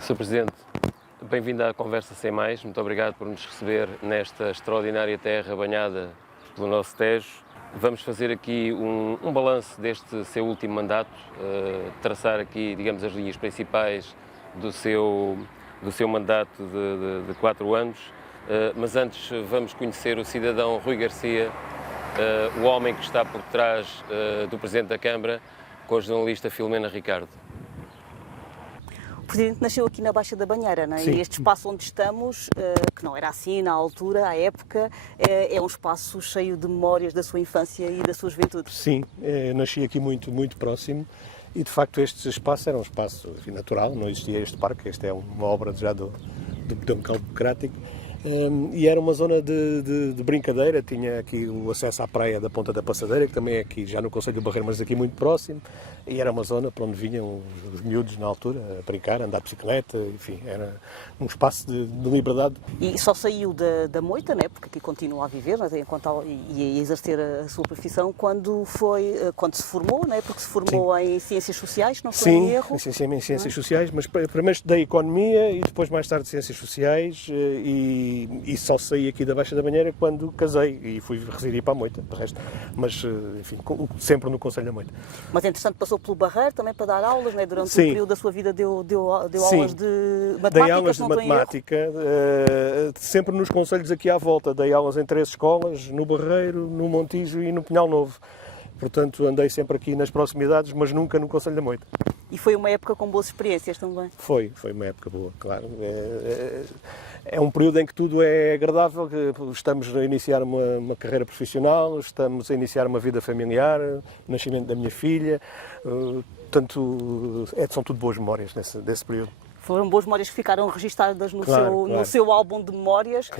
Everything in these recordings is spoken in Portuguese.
Sr. Presidente, bem-vindo à Conversa Sem Mais. Muito obrigado por nos receber nesta extraordinária terra banhada pelo nosso Tejo. Vamos fazer aqui um balanço deste seu último mandato, traçar aqui, digamos, as linhas principais do seu mandato de 4 anos. Mas antes vamos conhecer o cidadão Rui Garcia, o homem que está por trás do Presidente da Câmara, com a jornalista Filomena Ricardo. O Presidente nasceu aqui na Baixa da Banheira, não é? E este espaço onde estamos, que não era assim na altura, à época, é um espaço cheio de memórias da sua infância e da sua juventude. Sim, nasci aqui muito próximo e de facto este espaço era um espaço natural, não existia este parque, esta é uma obra já do Democrático. E era uma zona de brincadeira, tinha aqui o acesso à praia da Ponta da Passadeira, que também é aqui já no concelho do Barreiro, mas aqui muito próximo, e era uma zona para onde vinham os miúdos na altura a brincar, a andar de bicicleta, enfim, era um espaço de liberdade. E só saiu da moita, né, porque aqui continua a viver, né, e a exercer a sua profissão, quando se formou, né, porque se formou em Ciências Sociais, não foi em erro? Sim, em Ciências Sociais, mas primeiro estudei Economia e depois mais tarde Ciências Sociais, e só saí aqui da Baixa da Banheira quando casei e fui residir para a Moita, de resto. Mas, enfim, sempre no Concelho da Moita. Mas, entretanto, passou pelo Barreiro também para dar aulas, né? Durante um período da sua vida deu aulas de matemática. Dei aulas de matemática, sempre nos concelhos aqui à volta. Dei aulas em 3 escolas, no Barreiro, no Montijo e no Pinhal Novo. Portanto, andei sempre aqui nas proximidades, mas nunca no Concelho da Moita. E foi uma época com boas experiências também? Foi uma época boa, claro. É um período em que tudo é agradável, estamos a iniciar uma carreira profissional, estamos a iniciar uma vida familiar, o nascimento da minha filha, portanto, são tudo boas memórias desse período. Foram boas memórias que ficaram registadas no seu álbum de memórias,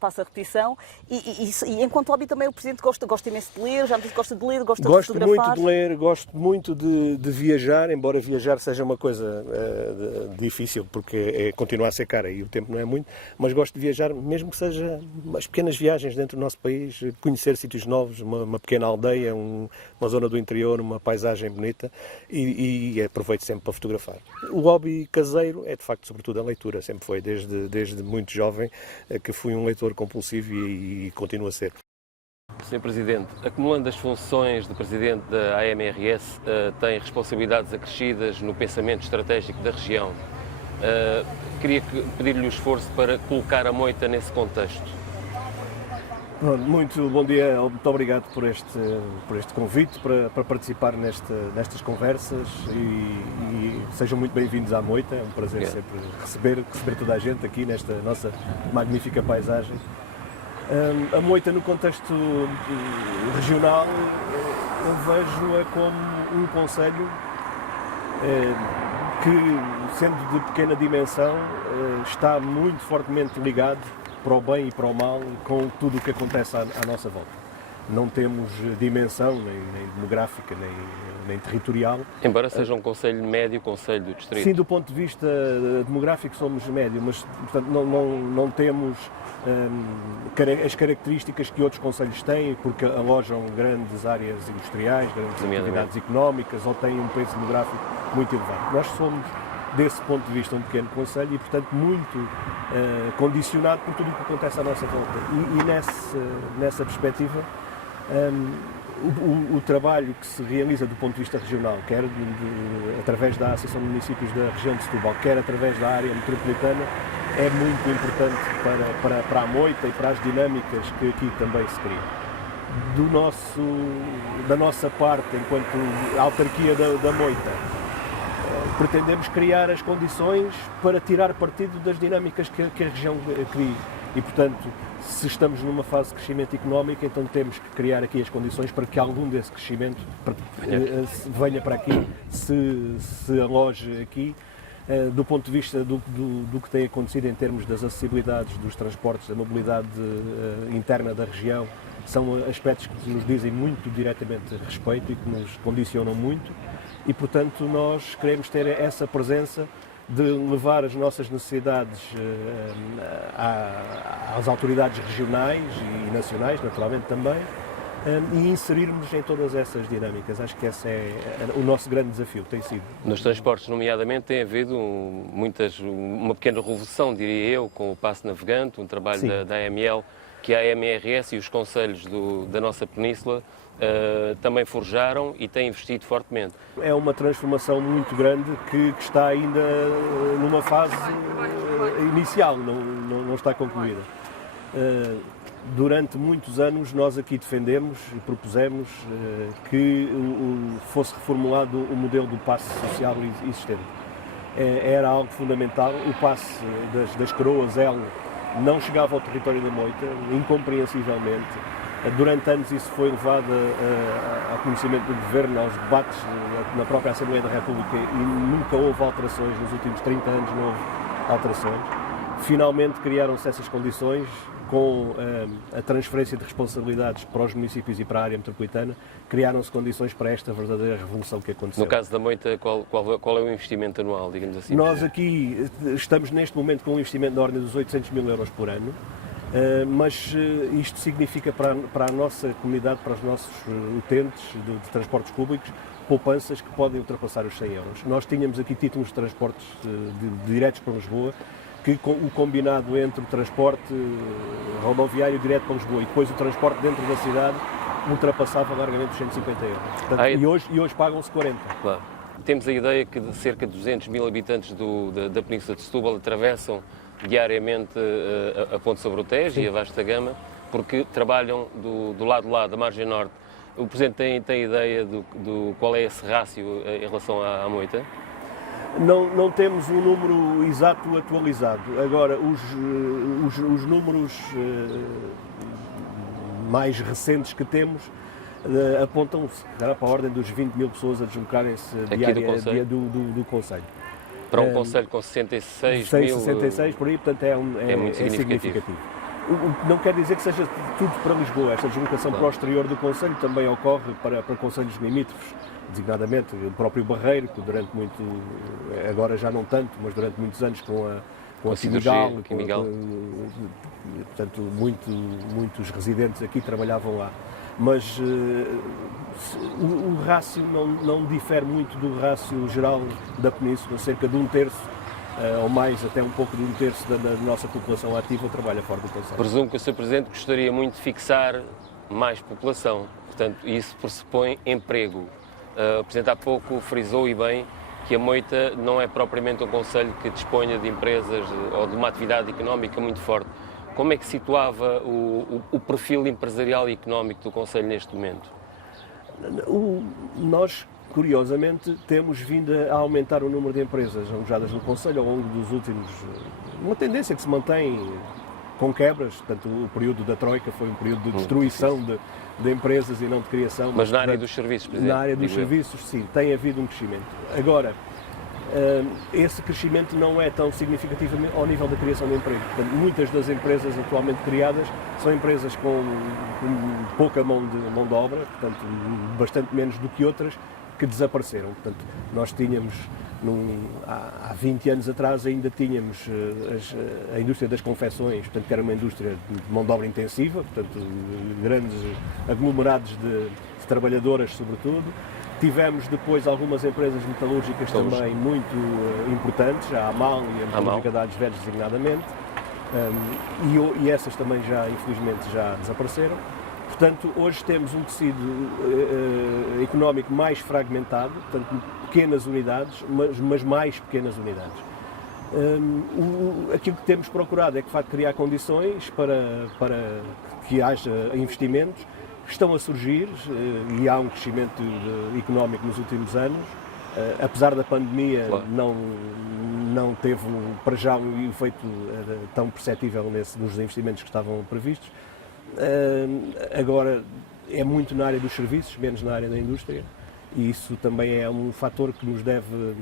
passa a repetição. E enquanto hobby também o Presidente gosta imenso de ler, já me disse que gosta de ler, gosta de fotografar. Gosto muito de ler, gosto muito de viajar, embora viajar seja uma coisa difícil, porque continua a ser cara e o tempo não é muito, mas gosto de viajar, mesmo que seja umas pequenas viagens dentro do nosso país, conhecer sítios novos, uma pequena aldeia, uma zona do interior, uma paisagem bonita, e aproveito sempre para fotografar. O hobby caseiro é de facto sobretudo a leitura, sempre foi, desde muito jovem, que fui um leitor compulsivo e continuo a ser. Sr. Presidente, acumulando as funções de Presidente da AMRS, tem responsabilidades acrescidas no pensamento estratégico da região. Queria pedir-lhe o esforço para colocar a Moita nesse contexto. Muito bom dia, muito obrigado por este convite para participar nestas conversas e sejam muito bem-vindos à Moita, é um prazer sempre receber toda a gente aqui nesta nossa magnífica paisagem. A Moita no contexto regional eu vejo-a como um concelho que, sendo de pequena dimensão, está muito fortemente ligado para o bem e para o mal, com tudo o que acontece à nossa volta. Não temos dimensão, nem demográfica, nem territorial. Embora seja um concelho médio, concelho do distrito. Sim, do ponto de vista demográfico somos médio, mas portanto, não temos as características que outros concelhos têm, porque alojam grandes áreas industriais, grandes atividades económicas, ou têm um peso demográfico muito elevado. Nós somos, desse ponto de vista, um pequeno concelho e, portanto, muito condicionado por tudo o que acontece à nossa volta. E nessa perspectiva, o trabalho que se realiza do ponto de vista regional, quer através da Associação de Municípios da região de Setúbal, quer através da área metropolitana, é muito importante para a Moita e para as dinâmicas que aqui também se criam. Da nossa parte, enquanto autarquia da Moita, pretendemos criar as condições para tirar partido das dinâmicas que a região cria. E, portanto, se estamos numa fase de crescimento económico, então temos que criar aqui as condições para que algum desse crescimento venha para aqui, se aloje aqui. Do ponto de vista do que tem acontecido em termos das acessibilidades dos transportes, da mobilidade interna da região, são aspectos que nos dizem muito diretamente respeito e que nos condicionam muito. E, portanto, nós queremos ter essa presença de levar as nossas necessidades às autoridades regionais e nacionais, naturalmente também, e inserirmos em todas essas dinâmicas. Acho que esse é o nosso grande desafio, tem sido. Nos transportes, nomeadamente, tem havido uma pequena revolução, diria eu, com o passe navegante, um trabalho da AML, que a AMRS e os concelhos da nossa península também forjaram e têm investido fortemente. É uma transformação muito grande que está ainda numa fase inicial, não está concluída. Durante muitos anos nós aqui defendemos e propusemos que fosse reformulado o modelo do passe social existente. Era algo fundamental. O passe das coroas L não chegava ao território da Moita, incompreensivelmente. Durante anos isso foi levado ao conhecimento do Governo, aos debates na própria Assembleia da República, e nunca houve alterações. Nos últimos 30 anos não houve alterações. Finalmente criaram-se essas condições, com a transferência de responsabilidades para os municípios e para a área metropolitana, criaram-se condições para esta verdadeira revolução que aconteceu. No caso da Moita, qual é o investimento anual, digamos assim? Nós aqui estamos neste momento com um investimento na ordem dos 800 mil euros por ano, mas isto significa para a nossa comunidade, para os nossos utentes de transportes públicos, poupanças que podem ultrapassar os 100 euros. Nós tínhamos aqui títulos de transportes diretos para Lisboa, que o combinado entre o transporte rodoviário direto para Lisboa e depois o transporte dentro da cidade ultrapassava largamente os 150 euros. Portanto, e hoje pagam-se 40. Claro. Temos a ideia que cerca de 200 mil habitantes da Península de Setúbal atravessam diariamente a Ponte sobre o Tejo e a Vasta Gama, porque trabalham do lado de lá, da margem norte. O Presidente tem ideia do qual é esse rácio em relação à Moita? Não temos um número exato atualizado. Agora, os números mais recentes que temos apontam-se para a ordem dos 20 mil pessoas a deslocarem-se diariamente do Conselho. Para um Conselho com 66 mil... 66 por aí, portanto é muito significativo. Não quer dizer que seja tudo para Lisboa. Esta deslocação para o exterior do Conselho também ocorre para concelhos limítrofes, designadamente o próprio Barreiro, que agora já não tanto, mas durante muitos anos com a Quimigal, portanto muitos residentes aqui trabalhavam lá. Mas o rácio não difere muito do rácio geral da Península, cerca de 1/3 ou mais, até um pouco de 1/3 da nossa população ativa trabalha fora do Conselho. Presumo que o Sr. Presidente gostaria muito de fixar mais população, portanto isso pressupõe emprego. O Presidente há pouco frisou e bem que a Moita não é propriamente um concelho que disponha de empresas ou de uma atividade económica muito forte. Como é que situava o perfil empresarial e económico do concelho neste momento? Nós, curiosamente, temos vindo a aumentar o número de empresas alojadas no concelho ao longo dos últimos... Uma tendência que se mantém com quebras, portanto o período da Troika foi um período de destruição de empresas e não de criação. Mas na área dos serviços, por exemplo? Na área dos serviços, sim, tem havido um crescimento. Agora, esse crescimento não é tão significativo ao nível da criação de emprego. Portanto, muitas das empresas atualmente criadas são empresas com pouca mão de obra, portanto, bastante menos do que outras, que desapareceram. Portanto, nós tínhamos, há 20 anos atrás, ainda tínhamos a indústria das confecções, portanto, que era uma indústria de mão de obra intensiva, portanto, grandes aglomerados de trabalhadoras, sobretudo. Tivemos depois algumas empresas metalúrgicas também muito importantes, a AMAL e a Metalúrgica de Alhos Velhos, designadamente, e essas também infelizmente já desapareceram. Portanto, hoje temos um tecido económico mais fragmentado, portanto, pequenas unidades, mas mais pequenas unidades. Aquilo que temos procurado é, de facto, criar condições para que haja investimentos que estão a surgir, e há um crescimento económico nos últimos anos. Apesar da pandemia, claro, não teve para já um efeito tão perceptível nos investimentos que estavam previstos. Agora é muito na área dos serviços, menos na área da indústria, e isso também é um fator que nos deve,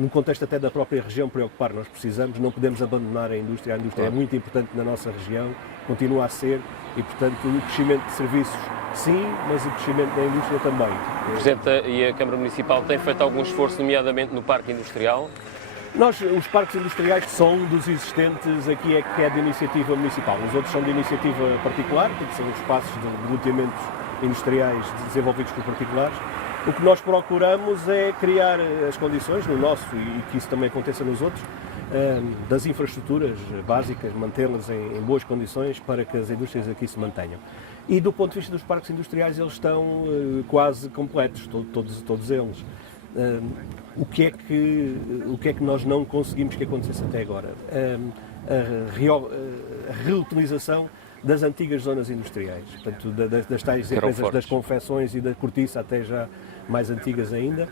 no contexto até da própria região, preocupar. Nós não podemos abandonar a indústria claro, é muito importante na nossa região, continua a ser, e portanto o crescimento de serviços sim, mas o crescimento da indústria também. O Presidente e a Câmara Municipal têm feito algum esforço, nomeadamente no Parque Industrial? Os parques industriais são um dos existentes aqui que é de iniciativa municipal. Os outros são de iniciativa particular, porque são espaços de loteamentos industriais desenvolvidos por particulares. O que nós procuramos é criar as condições, no nosso, e que isso também aconteça nos outros, das infraestruturas básicas, mantê-las em boas condições para que as indústrias aqui se mantenham. E do ponto de vista dos parques industriais, eles estão quase completos, todos eles. O que é que nós não conseguimos que acontecesse até agora? A reutilização das antigas zonas industriais, portanto, das tais empresas das confecções e da cortiça, até já mais antigas ainda,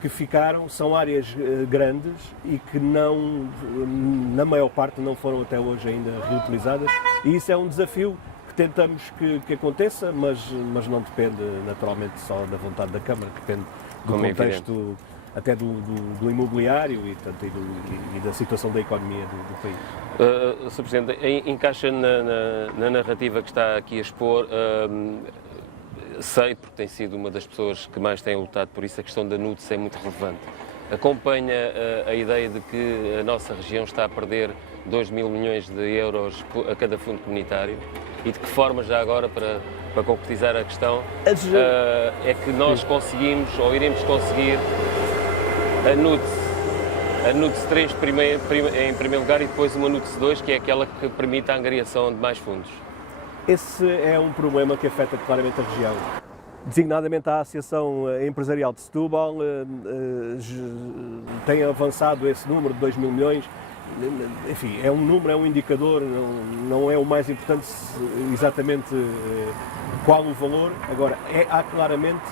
que ficaram, são áreas grandes e que na maior parte não foram até hoje ainda reutilizadas, e isso é um desafio que tentamos que aconteça, mas não depende naturalmente só da vontade da Câmara, depende do contexto até do imobiliário e da situação da economia do país. Sr. Presidente, encaixa na narrativa que está aqui a expor, sei, porque tem sido uma das pessoas que mais tem lutado por isso, a questão da NUTS é muito relevante. Acompanha a ideia de que a nossa região está a perder 2 mil milhões de euros a cada fundo comunitário e de que forma, já agora, para concretizar a questão, é que nós conseguimos, ou iremos conseguir, a NUTS 3 em primeiro lugar e depois uma NUTS 2, que é aquela que permite a angariação de mais fundos? Esse é um problema que afeta claramente a região. Designadamente a Associação Empresarial de Setúbal tem avançado esse número de 2 mil milhões. Enfim, é um número, é um indicador, não é o mais importante exatamente qual o valor. Agora, há claramente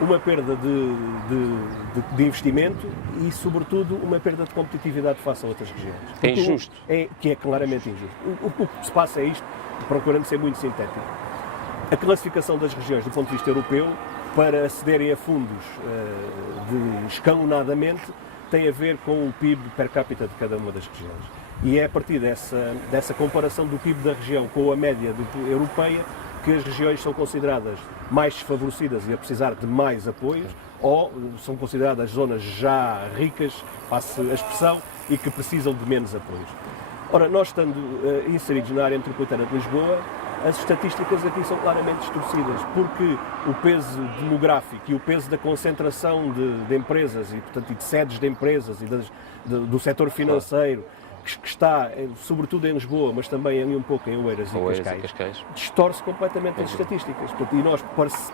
uma perda de investimento e, sobretudo, uma perda de competitividade face a outras regiões. É injusto. Que é claramente injusto. O que se passa é isto, procurando ser muito sintético. A classificação das regiões do ponto de vista europeu, para acederem a fundos escalonadamente, tem a ver com o PIB per capita de cada uma das regiões. E é a partir dessa comparação do PIB da região com a média europeia que as regiões são consideradas mais desfavorecidas e a precisar de mais apoios, ou são consideradas zonas já ricas, passe a expressão, e que precisam de menos apoios. Ora, nós estando inseridos na área metropolitana de Lisboa, as estatísticas aqui são claramente distorcidas, porque o peso demográfico e o peso da concentração de empresas e, portanto, de sedes de empresas e do setor financeiro, que está sobretudo em Lisboa, mas também ali um pouco em Oeiras e Cascais, distorce completamente as estatísticas. Portanto, e nós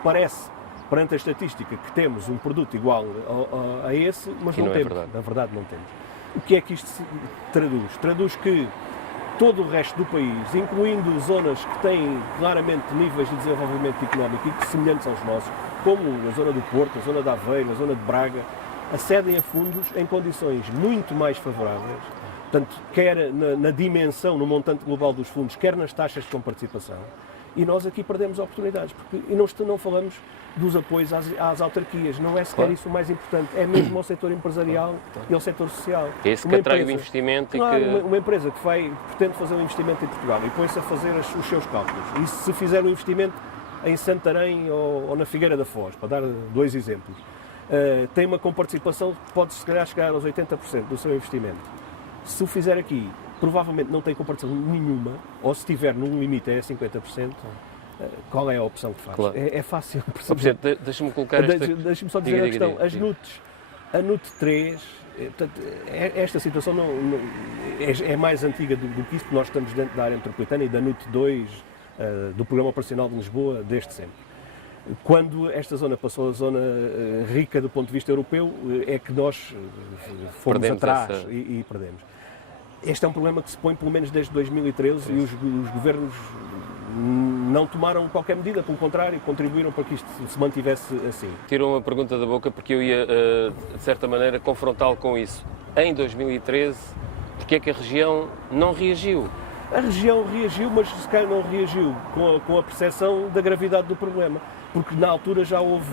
parece, perante a estatística, que temos um produto igual a esse, mas não temos. Na verdade não temos. O que é que isto se traduz? Traduz que todo o resto do país, incluindo zonas que têm claramente níveis de desenvolvimento económico e que semelhantes aos nossos, como a zona do Porto, a zona de Aveiro, a zona de Braga, acedem a fundos em condições muito mais favoráveis, portanto, quer na dimensão, no montante global dos fundos, quer nas taxas de comparticipação. E nós aqui perdemos oportunidades, porque não falamos dos apoios às autarquias, não é sequer isso o mais importante, é mesmo ao setor empresarial e ao setor social. Esse que atrai o investimento uma empresa que pretende fazer um investimento em Portugal e põe-se a fazer os seus cálculos, e se fizer um investimento em Santarém ou na Figueira da Foz, para dar 2 exemplos, tem uma comparticipação que pode se calhar chegar aos 80% do seu investimento. Se o fizer aqui, provavelmente não tem comparticipação nenhuma, ou se estiver num limite é 50%, qual é a opção que faz? Claro. É fácil perceber. Deixa-me colocar Deixa-me só dizer a questão. A NUT 3, esta situação é mais antiga do que isso, porque nós estamos dentro da área metropolitana e da NUT 2, do Programa Operacional de Lisboa, desde sempre. Quando esta zona passou a zona rica do ponto de vista europeu, é que nós fomos atrás e perdemos. Este é um problema que se põe pelo menos desde 2013 e os governos não tomaram qualquer medida, pelo contrário, contribuíram para que isto se mantivesse assim. Tirou uma pergunta da boca porque eu ia, de certa maneira, confrontá-lo com isso. Em 2013, porque é que a região não reagiu? A região reagiu, mas se calhar não reagiu com a percepção da gravidade do problema, porque na altura já houve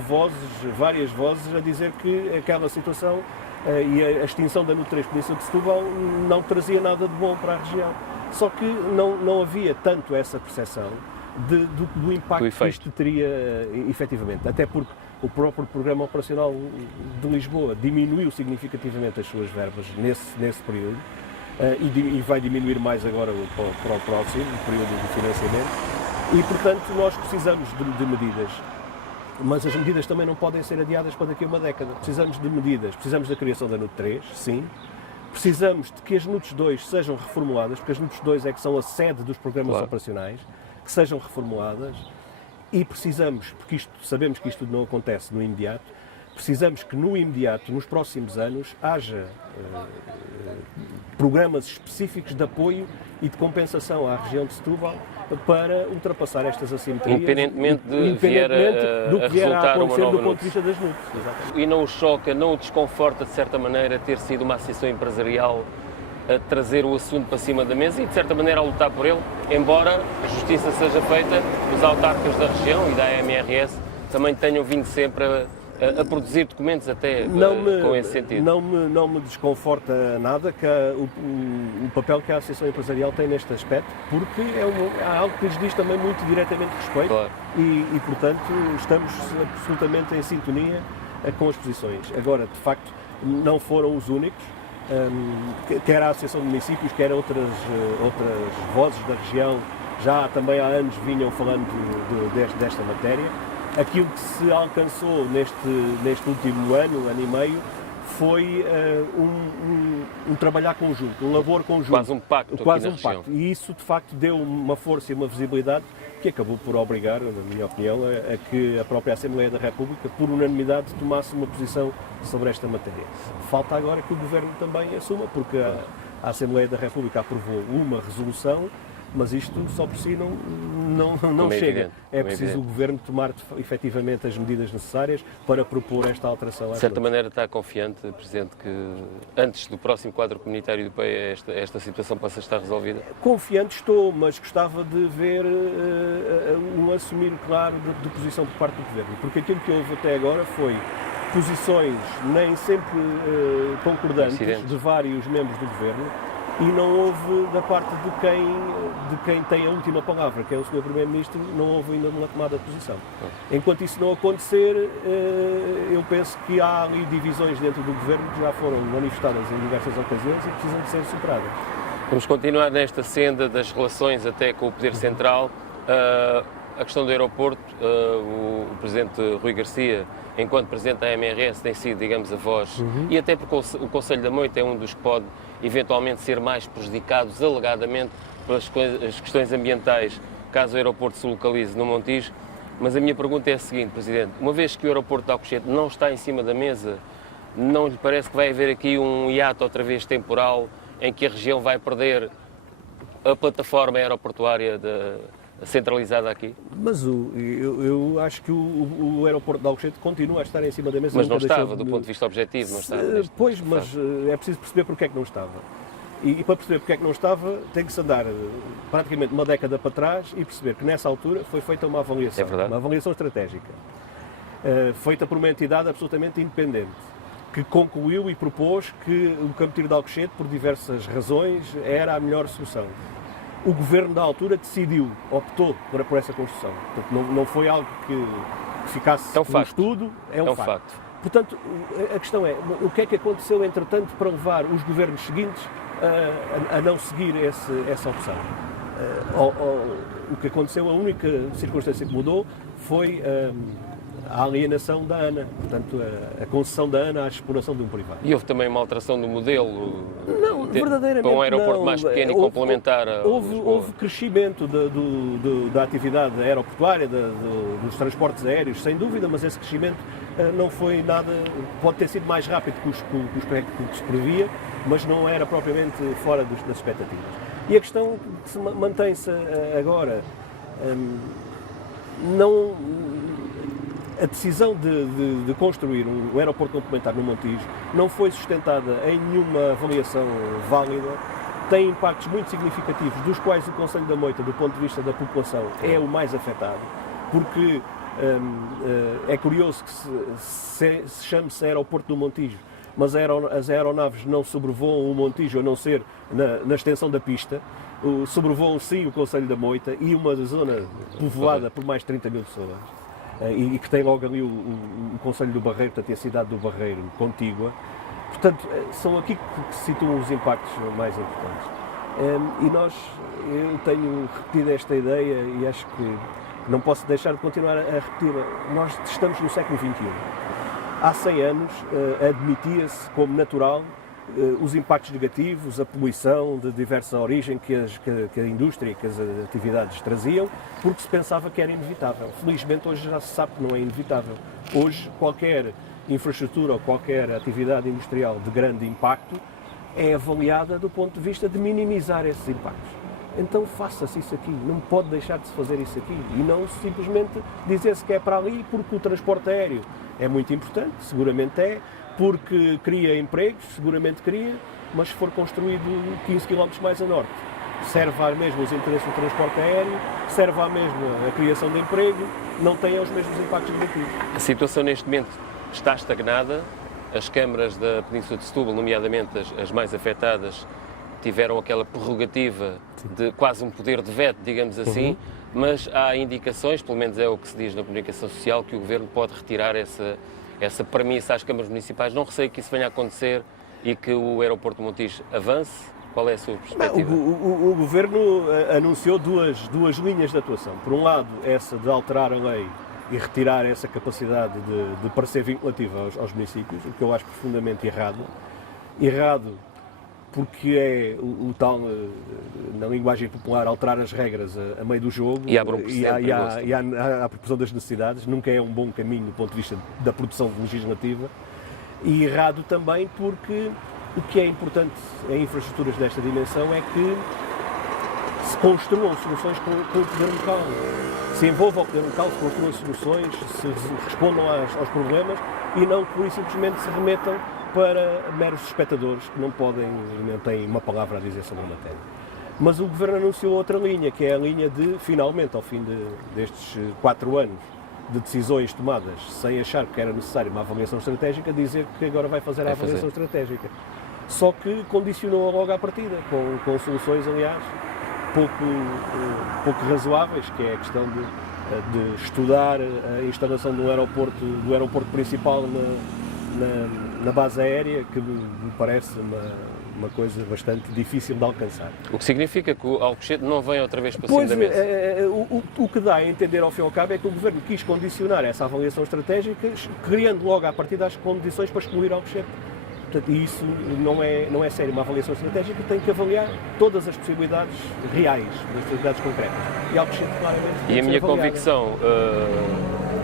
várias vozes a dizer que aquela situação e a extinção da NUT 3 Península de Setúbal não trazia nada de bom para a região. Só que não havia tanto essa percepção do impacto que isto teria efetivamente. Até porque o próprio Programa Operacional de Lisboa diminuiu significativamente as suas verbas nesse período e vai diminuir mais agora para o próximo período de financiamento e, portanto, nós precisamos de medidas, mas as medidas também não podem ser adiadas para daqui a uma década. Precisamos de medidas, precisamos da criação da NUT 3, sim, precisamos de que as NUTs 2 sejam reformuladas, porque as NUTs 2 é que são a sede dos programas operacionais, que sejam reformuladas. E precisamos, porque sabemos que isto não acontece no imediato, precisamos que no imediato, nos próximos anos, haja programas específicos de apoio e de compensação à região de Setúbal para ultrapassar estas assimetrias, independentemente do que vier a acontecer do ponto de vista das NUTs. E não o choca, não o desconforta, de certa maneira, ter sido uma associação empresarial a trazer o assunto para cima da mesa e, de certa maneira, a lutar por ele, embora a justiça seja feita, os autarcas da região e da AMRS também tenham vindo sempre a produzir documentos até com esse sentido. Não me desconforta nada que o papel que a Associação Empresarial tem neste aspecto, porque é algo que lhes diz também muito diretamente respeito e, portanto, estamos absolutamente em sintonia com as posições. Agora, de facto, não foram os únicos. Quer a Associação de Municípios, quer outras vozes da região, já também há anos vinham falando desta matéria. Aquilo que se alcançou neste último ano e meio, foi um trabalhar conjunto, um labor conjunto. Quase um pacto aqui na região. E isso, de facto, deu uma força e uma visibilidade que acabou por obrigar, na minha opinião, a que a própria Assembleia da República, por unanimidade, tomasse uma posição sobre esta matéria. Falta agora que o Governo também assuma, porque a Assembleia da República aprovou uma resolução, mas isto só por si não chega. É preciso o Governo tomar efetivamente as medidas necessárias para propor esta alteração. De certa maneira está confiante, Presidente, que antes do próximo quadro comunitário do PEI esta situação possa estar resolvida? Confiante estou, mas gostava de ver um assumir claro de posição por parte do Governo, porque aquilo que houve até agora foi posições nem sempre concordantes de vários membros do Governo, e não houve, da parte de quem tem a última palavra, que é o Sr. Primeiro-Ministro, não houve ainda uma tomada de posição. Enquanto isso não acontecer, eu penso que há ali divisões dentro do Governo que já foram manifestadas em diversas ocasiões e precisam de ser superadas. Vamos continuar nesta senda das relações até com o Poder Central. A questão do aeroporto, o Presidente Rui Garcia, enquanto Presidente da AMRS, tem sido, digamos, a voz, e até porque o Conselho da Moita é um dos que pode eventualmente ser mais prejudicados, alegadamente, pelas questões ambientais, caso o aeroporto se localize no Montijo. Mas a minha pergunta é a seguinte, Presidente: uma vez que o aeroporto de Alcochete não está em cima da mesa, não lhe parece que vai haver aqui um hiato outra vez temporal, em que a região vai perder a plataforma aeroportuária centralizada aqui? Mas eu acho que o aeroporto de Alcochete continua a estar em cima da mesa. Mas não estava, do ponto de vista objetivo, não estava. Pois, mas é preciso perceber porque é que não estava. E para perceber porque é que não estava, tem que se andar praticamente uma década para trás e perceber que nessa altura foi feita uma avaliação, uma avaliação estratégica, feita por uma entidade absolutamente independente, que concluiu e propôs que o Campo de Tiro de Alcochete, por diversas razões, era a melhor solução. O Governo da altura decidiu, optou por essa construção. Portanto, não foi algo que ficasse no estudo, é um facto. Portanto, a questão é, o que é que aconteceu, entretanto, para levar os governos seguintes a não seguir essa opção? O que aconteceu, a única circunstância que mudou foi a alienação da ANA, portanto, a concessão da ANA à exploração de um privado. E houve também uma alteração do modelo? Não, verdadeiramente para um aeroporto mais pequeno e complementar a houve crescimento da atividade aeroportuária, dos transportes aéreos, sem dúvida, mas esse crescimento não foi nada, pode ter sido mais rápido que se previa, mas não era propriamente fora das expectativas. E a questão que se mantém-se agora, a decisão de construir um aeroporto complementar no Montijo não foi sustentada em nenhuma avaliação válida, tem impactos muito significativos, dos quais o Conselho da Moita, do ponto de vista da população, é o mais afetado, porque é curioso que se chame-se aeroporto do Montijo, mas as aeronaves não sobrevoam o Montijo, a não ser na extensão da pista, sobrevoam sim o Conselho da Moita e uma zona povoada por mais de 30 mil pessoas. e que tem logo ali o Concelho do Barreiro, portanto, e a cidade do Barreiro contígua. Portanto, são aqui que se situam os impactos mais importantes. Eu tenho repetido esta ideia e acho que não posso deixar de continuar a repeti-la. Nós estamos no século XXI. Há 100 anos admitia-se como natural os impactos negativos, a poluição de diversa origem que a indústria, que as atividades traziam, porque se pensava que era inevitável. Felizmente hoje já se sabe que não é inevitável. Hoje qualquer infraestrutura ou qualquer atividade industrial de grande impacto é avaliada do ponto de vista de minimizar esses impactos. Então faça-se isso aqui, não pode deixar de se fazer isso aqui e não simplesmente dizer-se que é para ali porque o transporte aéreo é muito importante, seguramente é, porque cria empregos, seguramente cria, mas se for construído 15 km mais a norte, serve à mesma os interesses do transporte aéreo, serve à mesma a criação de emprego, não tem os mesmos impactos negativos. A situação neste momento está estagnada, as câmaras da Península de Setúbal, nomeadamente as mais afetadas, tiveram aquela prerrogativa de quase um poder de veto, digamos assim, mas há indicações, pelo menos é o que se diz na comunicação social, que o Governo pode retirar essa premissa às câmaras municipais. Não receio que isso venha a acontecer e que o aeroporto de Montijo avance? Qual é a sua perspectiva? O Governo anunciou duas linhas de atuação. Por um lado, essa de alterar a lei e retirar essa capacidade de parecer vinculativa aos municípios, o que eu acho profundamente errado. Errado porque é o tal, na linguagem popular, alterar as regras a meio do jogo e à proporção das necessidades, nunca é um bom caminho do ponto de vista da produção legislativa. E errado também porque o que é importante em infraestruturas desta dimensão é que se construam soluções com o poder local. Se envolva o poder local, se construam soluções, se respondam aos problemas e não que simplesmente se remetam para meros espectadores que não podem e não têm uma palavra a dizer sobre a matéria. Mas o Governo anunciou outra linha, que é a linha de, finalmente, ao fim destes 4 anos de decisões tomadas sem achar que era necessário uma avaliação estratégica, dizer que agora vai fazer a avaliação estratégica. Só que condicionou logo à partida, com soluções, aliás, pouco razoáveis, que é a questão de estudar a instalação do aeroporto principal na base aérea, que me parece uma coisa bastante difícil de alcançar. O que significa que o Alcochete não vem outra vez para cima da mesa? O que dá a entender ao fim e ao cabo é que o Governo quis condicionar essa avaliação estratégica, criando logo à partida as condições para excluir Alcochete. Portanto, e isso não é sério. Uma avaliação estratégica tem que avaliar todas as possibilidades reais, as possibilidades concretas. E Alcochete, claramente, e a minha convicção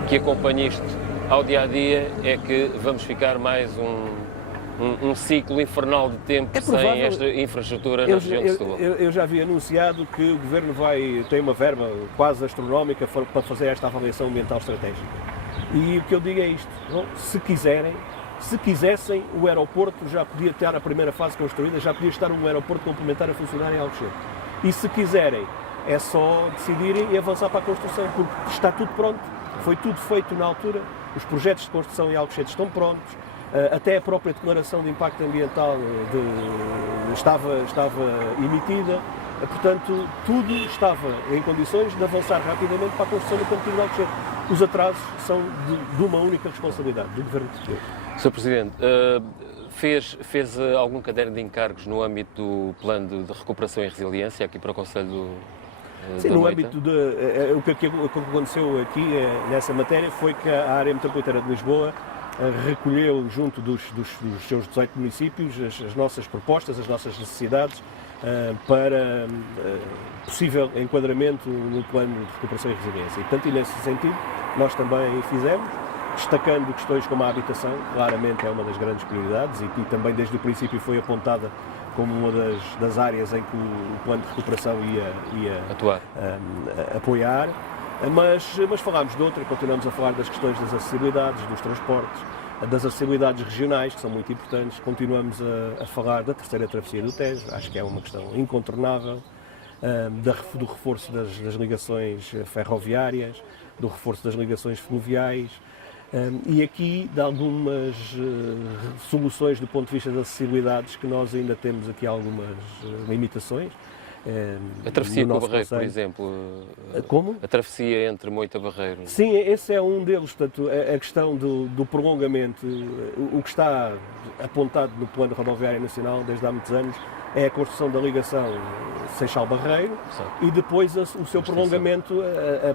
que acompanha isto ao dia-a-dia é que vamos ficar mais um ciclo infernal de tempo sem esta infraestrutura na região de Setúbal. Eu já havia anunciado que o Governo tem uma verba quase astronómica para fazer esta avaliação ambiental estratégica. E o que eu digo é isto: bom, se quisessem, o aeroporto já podia ter a primeira fase construída, já podia estar um aeroporto complementar a funcionar em Alcochete. E se quiserem, é só decidirem e avançar para a construção, porque está tudo pronto, foi tudo feito na altura, os projetos de construção em Alcochete estão prontos, até a própria declaração de impacto ambiental estava emitida, portanto, tudo estava em condições de avançar rapidamente para a construção do campo de Alcochete. Os atrasos são de uma única responsabilidade, do Governo português. Sr. Presidente, fez algum caderno de encargos no âmbito do Plano de Recuperação e Resiliência, aqui para o Concelho da Moita? Sim, no âmbito o que aconteceu aqui nessa matéria foi que a área metropolitana de Lisboa recolheu junto dos seus 18 municípios as nossas propostas, as nossas necessidades para possível enquadramento no Plano de Recuperação e Resiliência. E, portanto, nesse sentido, nós também fizemos, destacando questões como a habitação, claramente é uma das grandes prioridades e que também desde o princípio foi apontada como uma das áreas em que o Plano de Recuperação ia atuar, apoiar, mas falámos de outra, continuamos a falar das questões das acessibilidades, dos transportes, das acessibilidades regionais, que são muito importantes, continuamos a falar da terceira travessia do Tejo, acho que é uma questão incontornável, do reforço das ligações ferroviárias, do reforço das ligações fluviais, e aqui de algumas soluções do ponto de vista das acessibilidades que nós ainda temos aqui algumas limitações A travessia no com o nosso Barreiro, por concelho. exemplo. Como? A travessia entre Moita e Barreiro. Sim, esse é um deles. Portanto, a questão do prolongamento, o que está apontado no Plano Rodoviário Nacional desde há muitos anos, é a construção da ligação Seixal-Barreiro e depois o seu prolongamento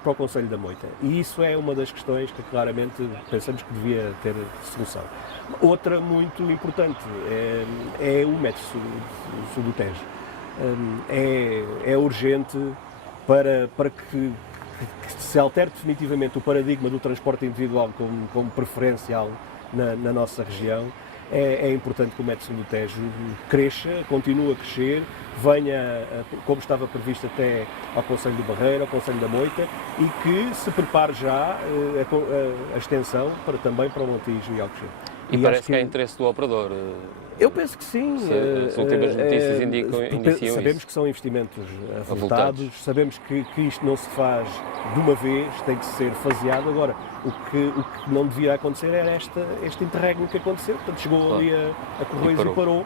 para o Concelho da Moita. E isso é uma das questões que claramente pensamos que devia ter solução. Outra muito importante é o metro sul do Tejo. É urgente para que se altere definitivamente o paradigma do transporte individual como preferencial na nossa região. É importante que o metro sul do Tejo cresça, continue a crescer, venha, como estava previsto, até ao Concelho do Barreiro, ao Concelho da Moita, e que se prepare já a extensão também para o Montijo e Alcochete. E parece que há interesse do operador. Eu penso que sim. As últimas notícias indiciam sabemos isso. Que são investimentos avultados, sabemos que isto não se faz de uma vez, tem que ser faseado. Agora, o que não devia acontecer era este interregno que aconteceu. Portanto, chegou ali a Correios e parou.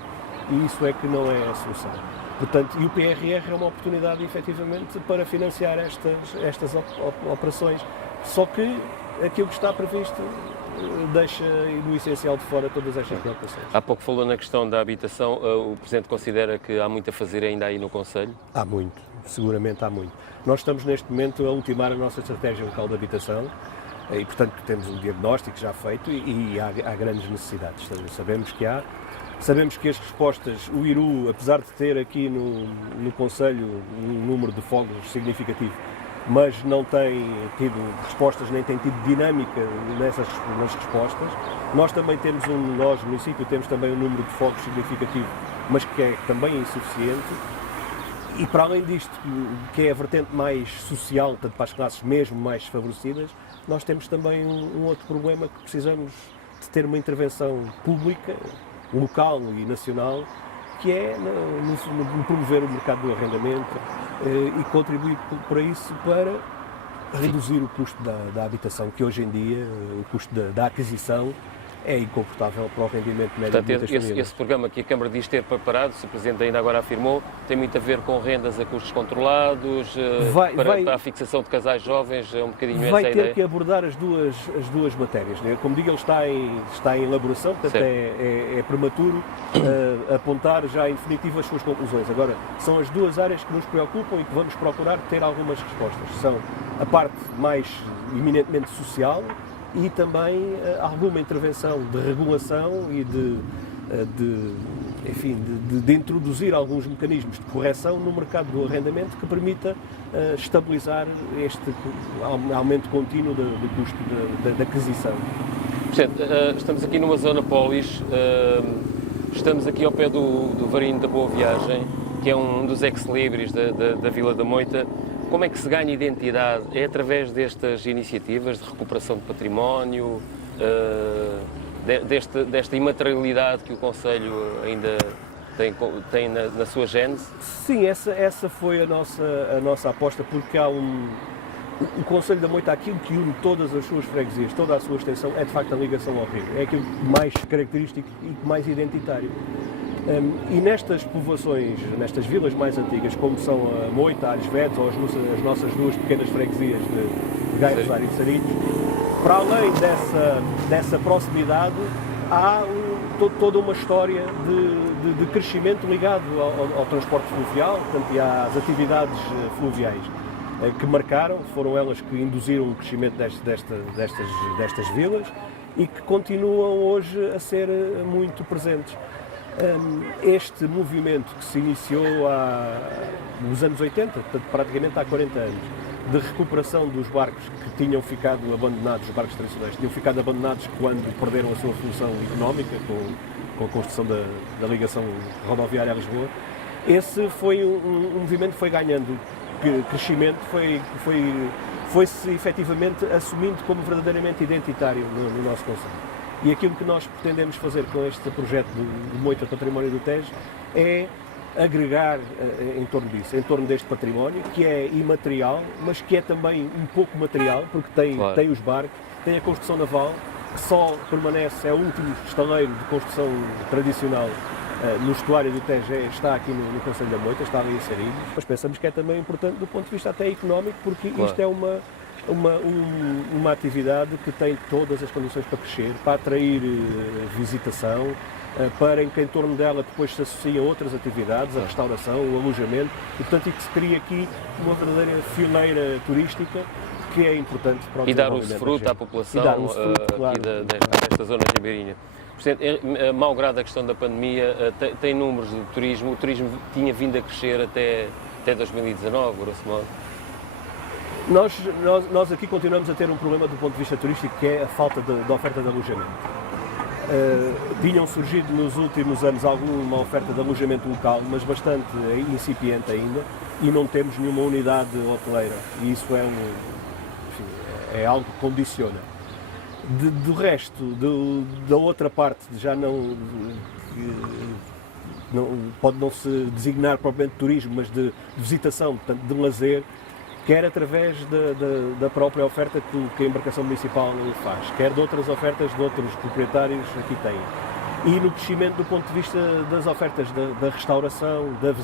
E isso é que não é a solução. Portanto, e o PRR é uma oportunidade, efetivamente, para financiar estas operações. Só que aquilo que está previsto deixa no essencial de fora todas estas preocupações. Há pouco falou na questão da habitação. O Presidente considera que há muito a fazer ainda aí no Concelho? Há muito, seguramente há muito. Nós estamos neste momento a ultimar a nossa estratégia local de habitação e, portanto, temos um diagnóstico já feito e há grandes necessidades. Sabemos que há. Sabemos que as respostas, o IRU, apesar de ter aqui no Concelho um número de fogos significativo, mas não tem tido respostas, nem tem tido dinâmica nas respostas. Nós também temos nós, município, temos também um número de fogos significativo, mas que é também insuficiente. E para além disto, que é a vertente mais social, portanto para as classes mesmo mais desfavorecidas, nós temos também um outro problema que precisamos de ter uma intervenção pública, local e nacional, que é no promover o mercado do arrendamento e contribuir para isso para reduzir o custo da habitação, que hoje em dia o custo da aquisição é incomportável para o rendimento médio. Portanto, esse programa que a Câmara diz ter preparado, se o Presidente ainda agora afirmou, tem muito a ver com rendas a custos controlados, para a fixação de casais jovens, é um bocadinho essa a ideia? Vai ter que abordar as duas matérias. Né? Como digo, ele está em elaboração, portanto é prematuro apontar já em definitivo as suas conclusões. Agora, são as duas áreas que nos preocupam e que vamos procurar ter algumas respostas. São a parte mais eminentemente social, e também alguma intervenção de regulação e de introduzir alguns mecanismos de correção no mercado do arrendamento que permita estabilizar este aumento contínuo do custo da aquisição. Presidente, estamos aqui numa zona polis, estamos aqui ao pé do Varinho da Boa Viagem, que é um dos ex-libris da Vila da Moita. Como é que se ganha identidade? É através destas iniciativas de recuperação de património, desta imaterialidade que o Concelho ainda tem na sua gênese? Sim, essa foi a nossa aposta, porque há o Concelho da Moita, aquilo que une todas as suas freguesias, toda a sua extensão, é de facto a ligação ao rio. É aquilo mais característico e mais identitário. E nestas povoações, nestas vilas mais antigas, como são a Moita, a Algesvedes ou as nossas duas pequenas freguesias de Gaia, Rosário e Sarilhos, para além dessa proximidade, há toda uma história de crescimento ligado ao transporte fluvial, portanto, e às atividades fluviais que marcaram, foram elas que induziram o crescimento destas vilas e que continuam hoje a ser muito presentes. Este movimento que se iniciou nos anos 80, portanto, praticamente há 40 anos, de recuperação dos barcos que tinham ficado abandonados, os barcos tradicionais, tinham ficado abandonados quando perderam a sua função económica com a construção da ligação rodoviária a Lisboa. Esse foi um movimento que foi ganhando crescimento, foi-se efetivamente assumindo como verdadeiramente identitário no nosso concelho. E aquilo que nós pretendemos fazer com este projeto de Moita Património do Tejo é agregar em torno disso, em torno deste património, que é imaterial, mas que é também um pouco material, porque tem os barcos, tem a construção naval, que só permanece, é o último estaleiro de construção tradicional no estuário do Tejo está aqui no Concelho da Moita, está ali a Sarilhos, mas pensamos que é também importante do ponto de vista até económico, porque isto é uma atividade que tem todas as condições para crescer, para atrair visitação, para que em torno dela depois se associam outras atividades, a restauração, o alojamento, e portanto que se cria aqui uma verdadeira fileira turística que é importante para o e dar desenvolvimento usufruto à população claro. aqui desta zona ribeirinha. Portanto, malgrado a questão da pandemia, tem números de turismo, o turismo tinha vindo a crescer até 2019, grosso modo. Nós aqui continuamos a ter um problema do ponto de vista turístico, que é a falta de oferta de alojamento. Tinham surgido nos últimos anos alguma oferta de alojamento local, mas bastante incipiente ainda, e não temos nenhuma unidade hoteleira, e isso é algo que condiciona. Do resto, da outra parte, já pode não se designar propriamente de turismo, mas de visitação, portanto de lazer, quer através da própria oferta que a embarcação municipal faz, quer de outras ofertas de outros proprietários aqui têm. E no crescimento do ponto de vista das ofertas da restauração, das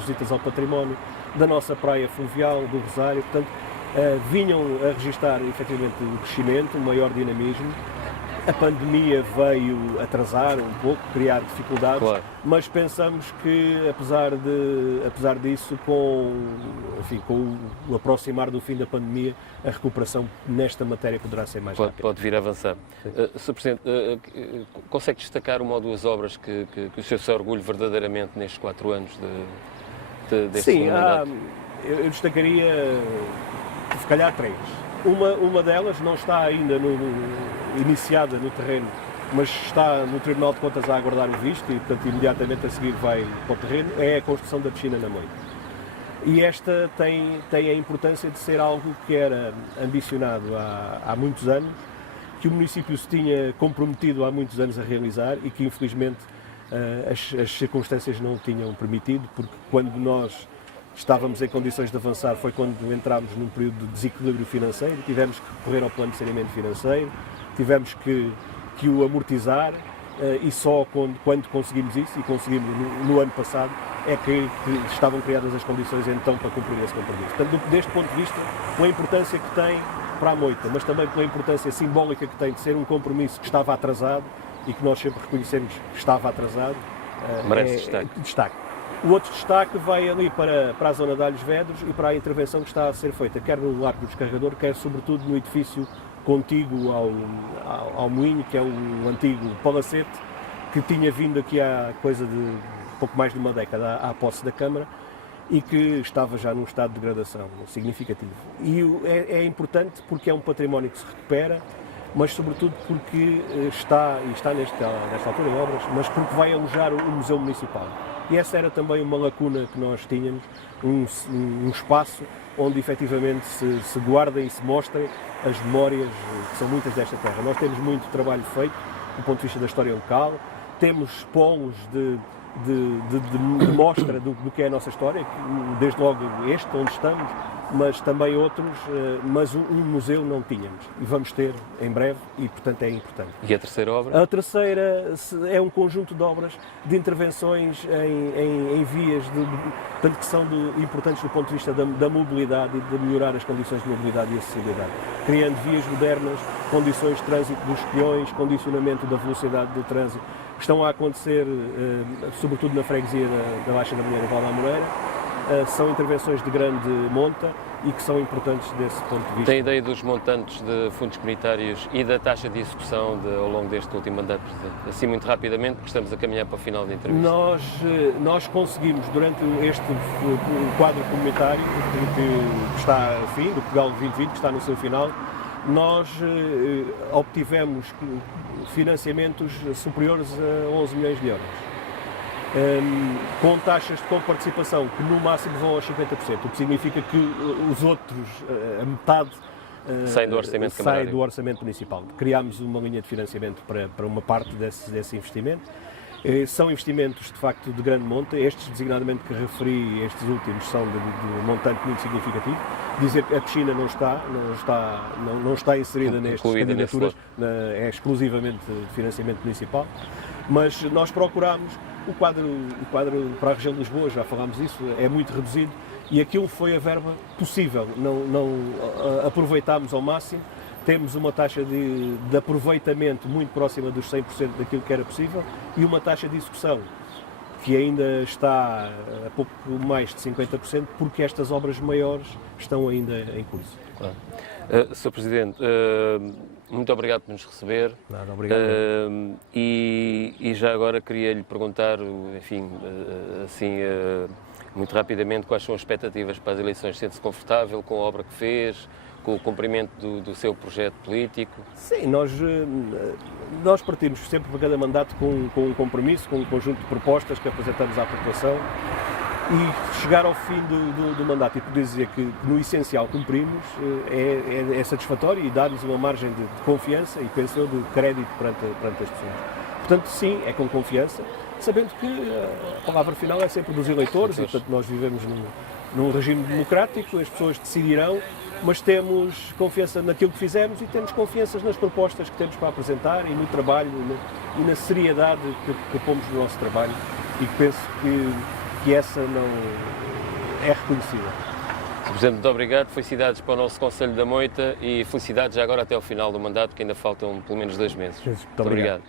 visitas ao património, da nossa praia fluvial, do Rosário, portanto, vinham a registrar efetivamente o crescimento, um maior dinamismo. A pandemia veio atrasar um pouco, criar dificuldades, claro. Mas pensamos que, apesar disso, com o aproximar do fim da pandemia, a recuperação nesta matéria poderá ser mais rápida. Pode vir a avançar. Sr. Presidente, consegue destacar uma ou duas obras que o senhor se orgulhe verdadeiramente nestes 4 anos deste segundo mandato? Eu destacaria, se calhar, 3. Uma delas não está ainda iniciada no terreno, mas está no Tribunal de Contas a aguardar o visto e, portanto, imediatamente a seguir vai para o terreno, é a construção da piscina na Moita. E esta tem a importância de ser algo que era ambicionado há muitos anos, que o município se tinha comprometido há muitos anos a realizar e que, infelizmente, as circunstâncias não o tinham permitido, porque quando nós estávamos em condições de avançar foi quando entramos num período de desequilíbrio financeiro, tivemos que recorrer ao plano de saneamento financeiro, tivemos que o amortizar e só quando conseguimos isso, e conseguimos no ano passado, é que estavam criadas as condições então para cumprir esse compromisso. Portanto, deste ponto de vista, pela importância que tem para a Moita, mas também pela importância simbólica que tem de ser um compromisso que estava atrasado e que nós sempre reconhecemos que estava atrasado, merece destaque. O outro destaque vai ali para a zona de Alhos Vedros e para a intervenção que está a ser feita, quer no Largo do Descarregador, quer sobretudo no edifício contíguo ao moinho, que é o antigo palacete, que tinha vindo aqui há coisa de pouco mais de uma década à posse da Câmara e que estava já num estado de degradação significativo. E é importante porque é um património que se recupera, mas sobretudo porque está nesta altura em obras, mas porque vai alojar o Museu Municipal. E essa era também uma lacuna que nós tínhamos, um espaço onde efetivamente se guardem e se mostrem as memórias, que são muitas desta terra. Nós temos muito trabalho feito do ponto de vista da história local, temos polos de mostra do que é a nossa história, desde logo este, onde estamos, mas também outros, mas um museu não tínhamos e vamos ter em breve e, portanto, é importante. E a terceira obra? A terceira é um conjunto de obras de intervenções em vias que são importantes do ponto de vista da mobilidade e de melhorar as condições de mobilidade e acessibilidade, criando vias modernas, condições de trânsito dos peões, condicionamento da velocidade do trânsito, que estão a acontecer, sobretudo na freguesia da Baixa da Mulher e Val da Moreira. São intervenções de grande monta e que são importantes desse ponto de vista. Tem ideia dos montantes de fundos comunitários e da taxa de execução ao longo deste último mandato? Assim, muito rapidamente, porque estamos a caminhar para o final da entrevista. Nós conseguimos, durante este quadro comunitário, que está a fim, do Portugal 2020, que está no seu final, nós obtivemos financiamentos superiores a 11 milhões de euros. Com taxas de comparticipação que no máximo vão aos 50%, o que significa que os outros, a metade, sai do orçamento municipal. Criámos uma linha de financiamento para uma parte desse investimento. São investimentos de facto de grande monta, estes designadamente que referi, estes últimos são de montante muito significativo. Dizer que a piscina não está inserida nestas candidaturas, é exclusivamente de financiamento municipal, mas nós procuramos O quadro para a região de Lisboa, já falámos disso, é muito reduzido e aquilo foi a verba possível, não aproveitámos ao máximo. Temos uma taxa de aproveitamento muito próxima dos 100% daquilo que era possível e uma taxa de execução que ainda está a pouco mais de 50%, porque estas obras maiores estão ainda em curso. Claro. Sr. Presidente, muito obrigado por nos receber. Nada, obrigado. E já agora queria lhe perguntar, enfim, assim, muito rapidamente, quais são as expectativas para as eleições? Sente-se confortável com a obra que fez, com o cumprimento do seu projeto político? Sim, nós partimos sempre para cada mandato com um compromisso, com um conjunto de propostas que apresentamos à população e chegar ao fim do mandato e poder dizer que no essencial cumprimos é satisfatório e dá-nos uma margem de confiança e, penso eu, de crédito perante as pessoas. Portanto, sim, é com confiança, sabendo que a palavra final é sempre dos eleitores e, portanto, nós vivemos num regime democrático, as pessoas decidirão, mas temos confiança naquilo que fizemos e temos confiança nas propostas que temos para apresentar e no trabalho e na seriedade que pomos no nosso trabalho e penso que essa não é reconhecida. Sr. Presidente, muito obrigado, felicidades para o nosso Conselho da Moita e felicidades já agora até ao final do mandato, que ainda faltam pelo menos 2 meses. Muito obrigado.